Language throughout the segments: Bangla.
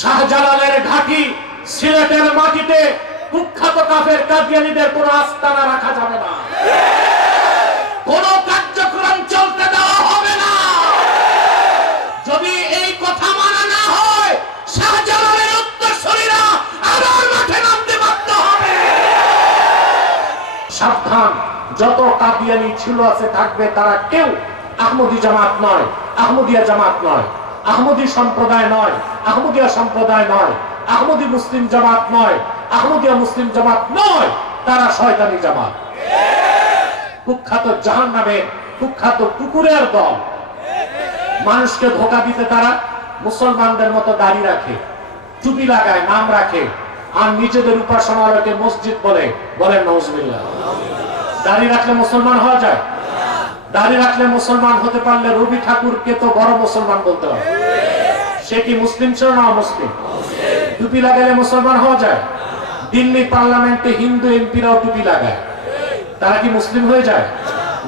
শাহজালালের ঘাঁটি সিলেটের মাটিতে কুখ্যাত কাফের কাদিয়ানীদের কোনো আস্তানা রাখা যাবে না, কোন কার্যক্রম চলতে দেওয়া হবে না। যদি এই কথা মানা না হয়, শাহজালালের উত্তরসূরিরা আবার মাঠে নামতে বাধ্য হবে। সাবধান, যত কাদিয়ানী ছিল আছে থাকবে, তারা কেউ আহমদী জামাত নয়, আহমদিয়া জামাত নয়, আহমদী সম্প্রদায় নয়, আহমদিয়া সম্প্রদায় নয়, আহমদী মুসলিম জামাত নয়, আহমদিয়া মুসলিম জামাত নয়, তারা শয়তানি জামাত। কুখ্যাত জাহান্নামের কুখ্যাত কুকুরের দল। মানুষকে ধোঁকা দিতে তারা মুসলমানদের মতো দাড়ি রাখে, টুপি লাগায়, নাম রাখে, আর নিজেদের উপাসনালয়কে মসজিদ বলে। বলেন নাউজুবিল্লাহ। দাড়ি রাখলে মুসলমান হওয়া যায়? দাড়ি রাখলে মুসলমান হতে পারলে রবি ঠাকুরকে তো বড় মুসলমান বলতে হবে। সে কি মুসলিম ছিল না মুসলিম? টুপি লাগালে মুসলমান হওয়া যায়? দিল্লি পার্লামেন্টে হিন্দু এমপিরাও টুপি লাগায়, তারা কি মুসলিম হয়ে যায়?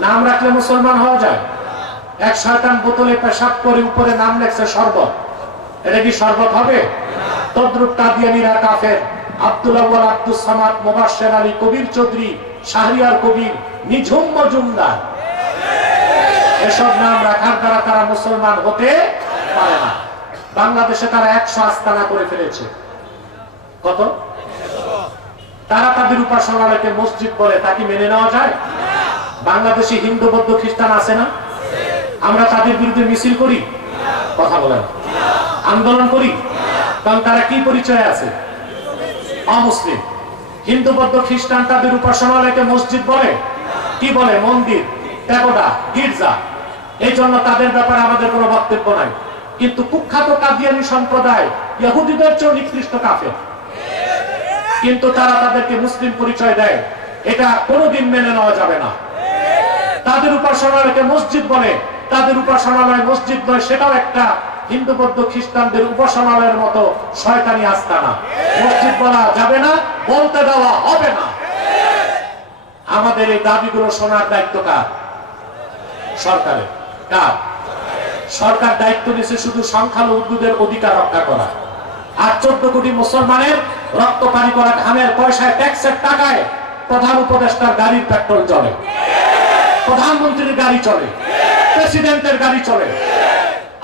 নাম রাখলে মুসলমান হওয়া যায়? এক শয়তান বোতলে পেশাব করে উপরে নাম লেখছে শরবত, এটা কি শরবত হবে? তদ্রুপ কাদিয়ানীরা কাফের। আব্দুল আউয়াল, আব্দুস সামাদ, মোবাশ্বের আলী, কবির চৌধুরী, শাহরিয়ার কবির, নিঝুম মজুমদার, এসব নাম রাখার দ্বারা তারা মুসলমান হতে পারে না। বাংলাদেশে তারা 100 আস্তানা করে ফেলেছে। কত? তারা তাদের উপাসনালয়কে মসজিদ বলে, তা কি মেনে নেওয়া যায়? বাংলাদেশে হিন্দু, বৌদ্ধ, খ্রিস্টান আছে না? আমরা তাদের বিরুদ্ধে মিছিল করি, কথা বলেন, আন্দোলন করি, কারণ তারা কি পরিচয় আছে? অমুসলিম। হিন্দু, বৌদ্ধ, খ্রিস্টান তাদের উপাসনালয়কে মসজিদ বলে, কি বলে? মন্দির, প্যাগোডা, গির্জা। এই জন্য তাদের ব্যাপারে আমাদের কোনো বক্তব্য নাই। কিন্তু কুখ্যাত কাদিয়ানী সম্প্রদায় ইহুদিদের চেয়ে নিকৃষ্ট কাফের, কিন্তু তারা তাদেরকে মুসলিম পরিচয় দেয়, এটা কোনোদিন মেনে নেওয়া যাবে না। তাদের উপাসনালয়কে মসজিদ বলে, তাদের উপাসনালয় মসজিদ নয়, সেটাও একটা হিন্দু, বৌদ্ধ, খ্রিস্টানদের উপাসনালয়ের মতো শয়তানি আস্তানা। মসজিদ বলা যাবে না, বলতে দেওয়া হবে না। আমাদের এই দাবিগুলো শোনার দায়িত্ব কার? সরকারের। কার? সরকার দায়িত্ব নিয়েছে শুধু সংখ্যালঘুদের অধিকার রক্ষা করা, আর 14 কোটি মুসলমানের রক্ত পানি করা ঘামের পয়সায়, ট্যাক্সের টাকায় প্রধান উপদেষ্টার গাড়ির পেট্রোল চলে, প্রধানমন্ত্রীর গাড়ি চলে, প্রেসিডেন্টের গাড়ি চলে।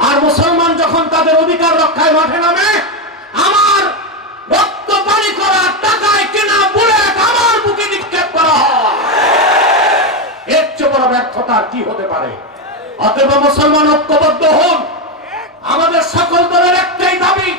আর মুসলমান যখন তাদের অধিকার রক্ষায় মাঠে নামে, আমার রক্ত পানি করা টাকায় কেনা বুলেট আমার বুকে নিক্ষেপ করা হয়, এর চেয়ে বড় ব্যর্থতা কি হতে পারে? অতএব মুসলমান ঐক্যবদ্ধ হন। আমাদের সকল দলের একটাই দাবি,